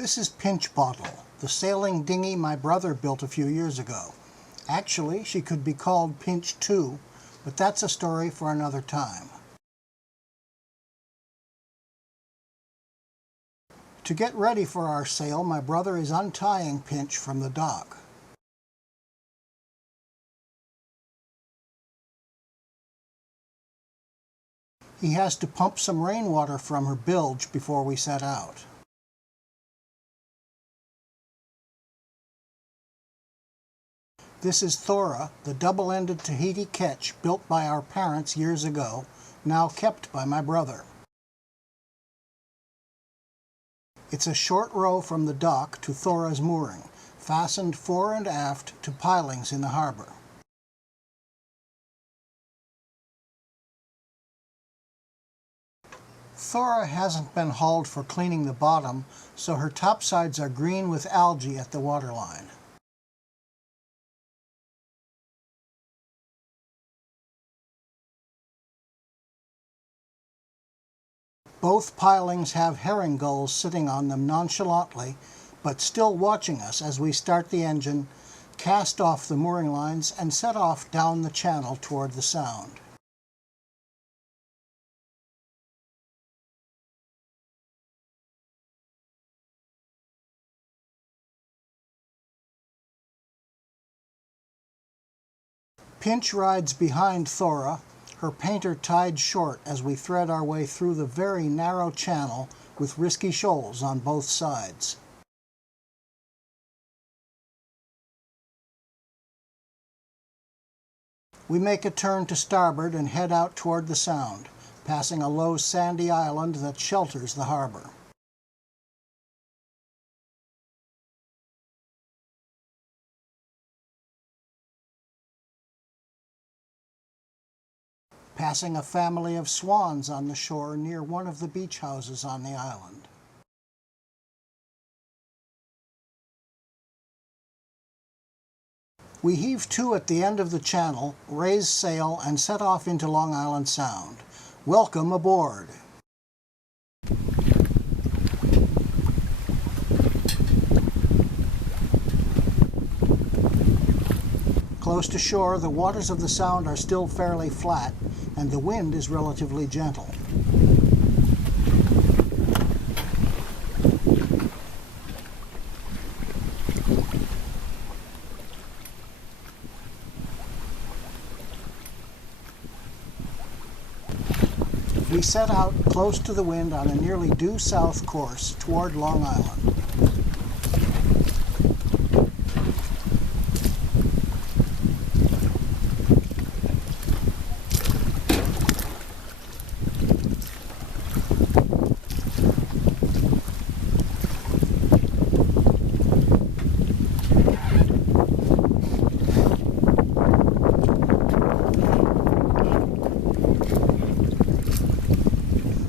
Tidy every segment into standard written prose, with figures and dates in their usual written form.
This is Pinch Bottle, the sailing dinghy my brother built a few years ago. Actually, she could be called Pinch 2, but that's a story for another time. To get ready for our sail, my brother is untying Pinch from the dock. He has to pump some rainwater from her bilge before we set out. This is Thora, the double-ended Tahiti ketch built by our parents years ago, now kept by my brother. It's a short row from the dock to Thora's mooring, fastened fore and aft to pilings in the harbor. Thora hasn't been hauled for cleaning the bottom, so her topsides are green with algae at the waterline. Both pilings have herring gulls sitting on them nonchalantly, but still watching us as we start the engine, cast off the mooring lines, and set off down the channel toward the Sound. Pinch rides behind Thora, her painter tied short as we thread our way through the very narrow channel with risky shoals on both sides. We make a turn to starboard and head out toward the Sound, passing a low sandy island that shelters the harbor. Passing a family of swans on the shore near one of the beach houses on the island. We heave to at the end of the channel, raise sail, and set off into Long Island Sound. Welcome aboard! Close to shore, the waters of the Sound are still fairly flat, and the wind is relatively gentle. We set out close to the wind on a nearly due south course toward Long Island.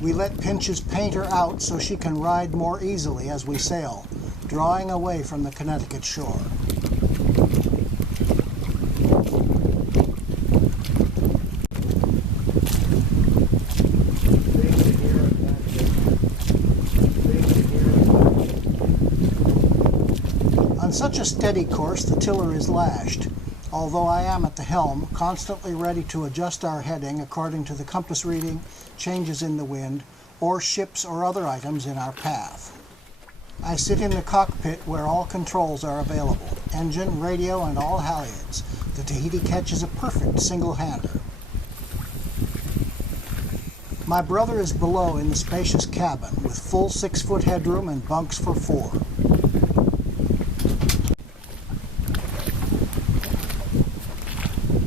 We let Pinch's painter out so she can ride more easily as we sail, drawing away from the Connecticut shore. On such a steady course, the tiller is lashed, although I am at the helm, constantly ready to adjust our heading according to the compass reading, changes in the wind, or ships or other items in our path. I sit in the cockpit where all controls are available, engine, radio, and all halyards. The Tahiti ketch is a perfect single-hander. My brother is below in the spacious cabin, with full 6-foot headroom and bunks for 4.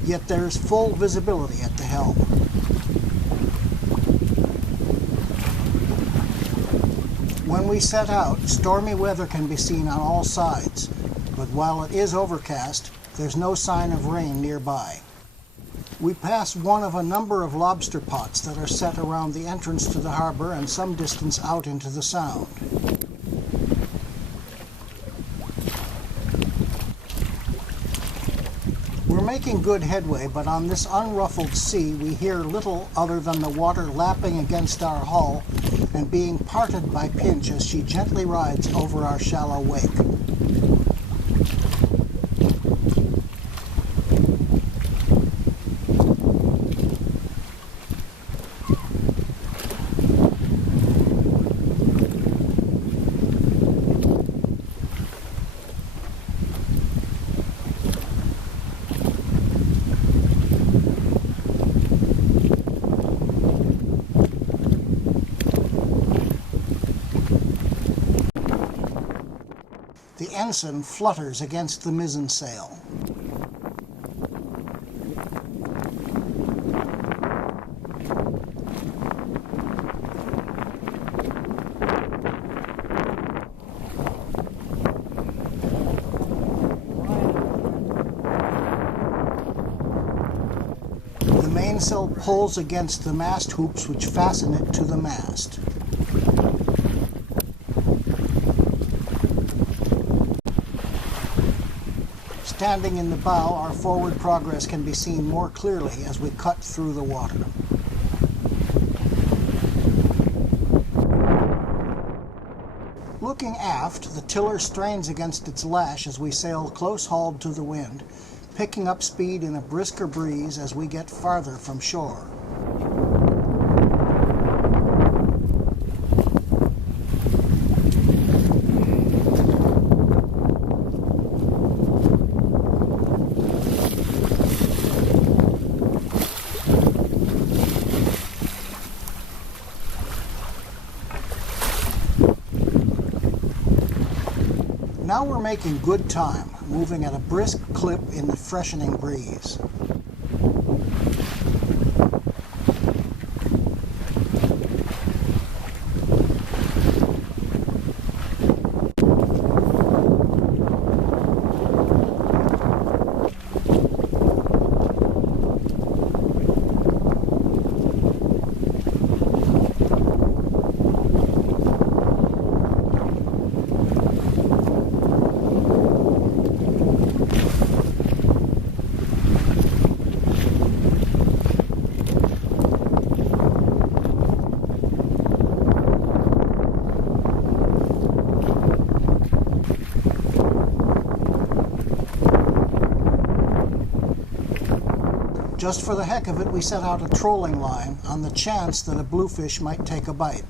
Yet there is full visibility at the helm. When we set out, stormy weather can be seen on all sides, but while it is overcast, there's no sign of rain nearby. We pass one of a number of lobster pots that are set around the entrance to the harbor and some distance out into the Sound. We're making good headway, but on this unruffled sea we hear little other than the water lapping against our hull and being parted by Pinch as she gently rides over our shallow wake. The ensign flutters against the mizzen sail. The mainsail pulls against the mast hoops which fasten it to the mast. Standing in the bow, our forward progress can be seen more clearly as we cut through the water. Looking aft, the tiller strains against its lash as we sail close-hauled to the wind, picking up speed in a brisker breeze as we get farther from shore. Now we're making good time, moving at a brisk clip in the freshening breeze. Just for the heck of it, we set out a trolling line on the chance that a bluefish might take a bite.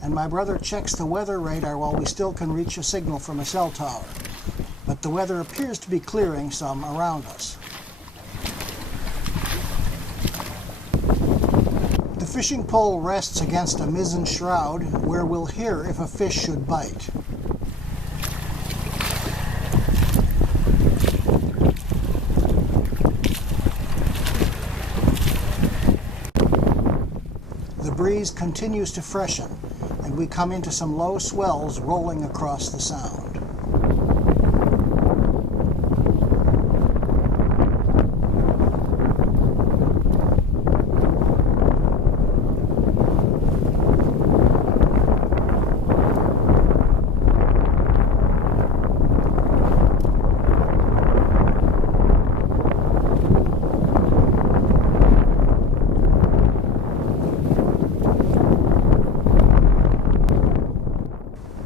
And my brother checks the weather radar while we still can reach a signal from a cell tower. But the weather appears to be clearing some around us. The fishing pole rests against a mizzen shroud where we'll hear if a fish should bite. The breeze continues to freshen, and we come into some low swells rolling across the sound.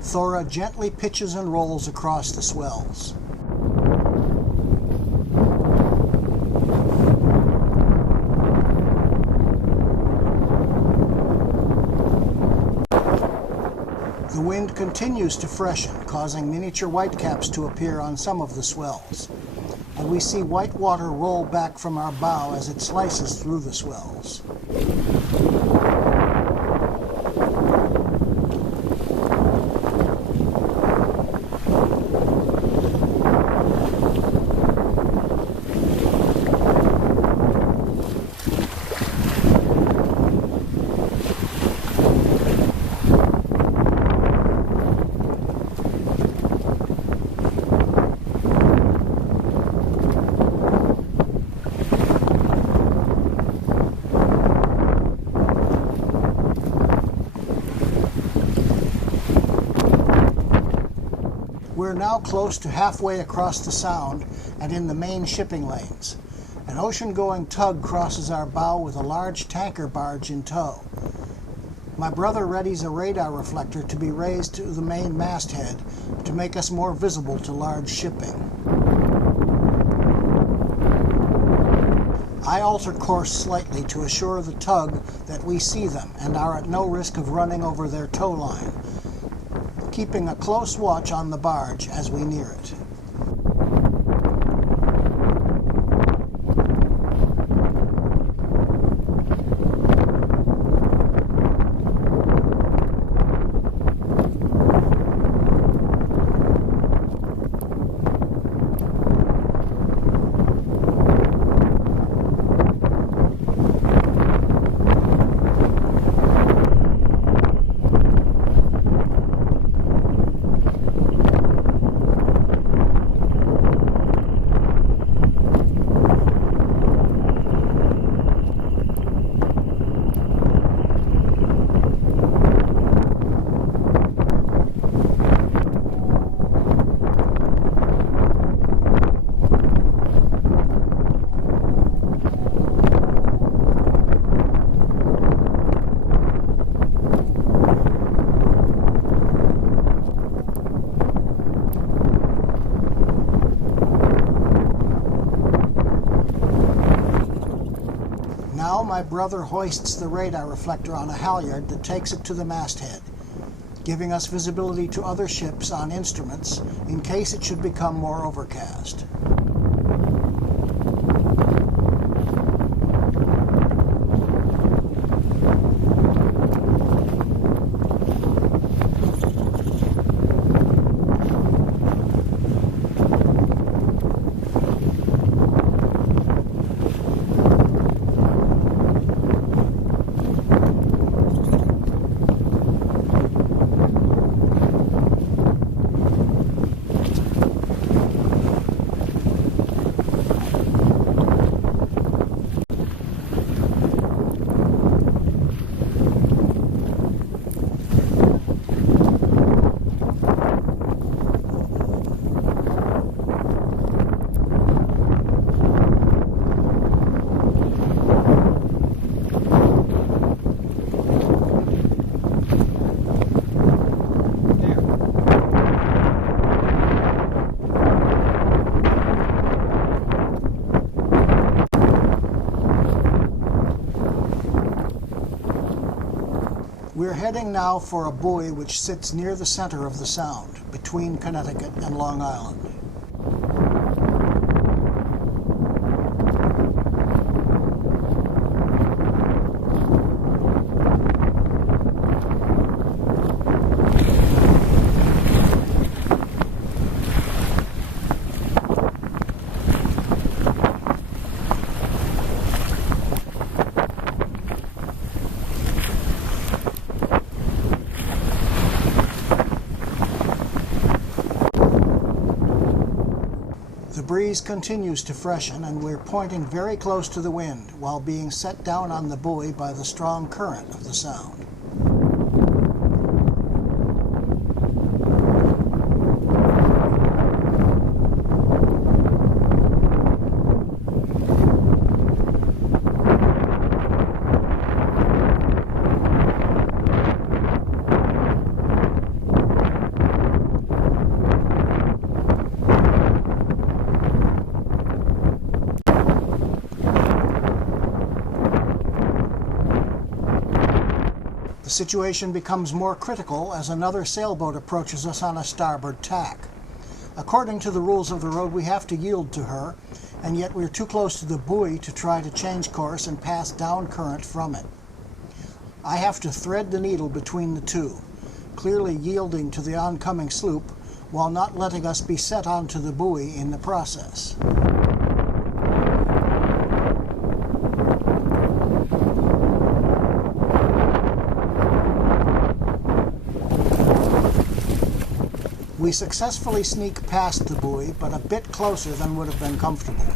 Thora gently pitches and rolls across the swells. The wind continues to freshen, causing miniature whitecaps to appear on some of the swells, and we see white water roll back from our bow as it slices through the swells. We're now close to halfway across the sound and in the main shipping lanes. An ocean-going tug crosses our bow with a large tanker barge in tow. My brother readies a radar reflector to be raised to the main masthead to make us more visible to large shipping. I alter course slightly to assure the tug that we see them and are at no risk of running over their tow line, keeping a close watch on the barge as we near it. Now my brother hoists the radar reflector on a halyard that takes it to the masthead, giving us visibility to other ships on instruments in case it should become more overcast. We're heading now for a buoy which sits near the center of the sound, between Connecticut and Long Island. The breeze continues to freshen and we're pointing very close to the wind while being set down on the buoy by the strong current of the sound. The situation becomes more critical as another sailboat approaches us on a starboard tack. According to the rules of the road, we have to yield to her, and yet we're too close to the buoy to try to change course and pass down current from it. I have to thread the needle between the two, clearly yielding to the oncoming sloop while not letting us be set onto the buoy in the process. We successfully sneak past the buoy, but a bit closer than would have been comfortable.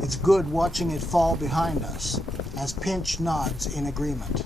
It's good watching it fall behind us. as Pinch nods in agreement.